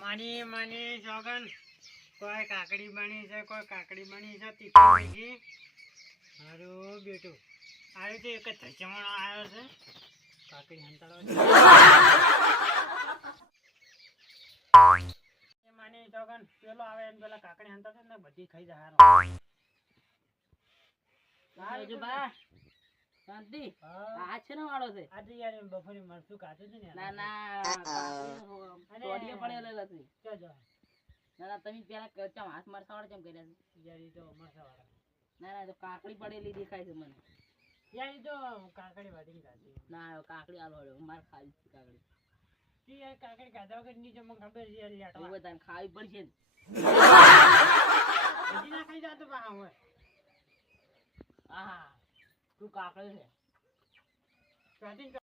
માની જોગન કોઈ કાકડી બની છે કોઈ કાકડી બની છે તીખી મારું બેટું આવ્યું તો એક જ ધચમણો આવ્યો છે કાકડી હંતાડો માની જોગન પેલો આવે એને પેલા કાકડી હંતાડે ને બધી ખાઈ જાય શાંતિ આ છે ને વાળો છે આજે યાર બફરી મરચું કાઢું છે ને ના ના ટોડીએ પડેલા છે ક્યાં જો ના તમે પેલા ચમ હાથ મરસા વાળા ચમ કર્યા છે યાર ઈ તો મરચા વાળા ના તો કાકડી પડેલી દેખાય છે મને યાર ઈ તો કાકડી વાટી કાઢી ના કાકડી આલો હળ્યો માર ખાવી છે કાકડી ઈ યાર કાકડી કાઢા વગર ની મને ખબર છે યાર લેટવા હવે તને ખાવી પડશે ને હજી ના ખાઈ જાતો બા હવે હા તું કાકડી છે કાઢી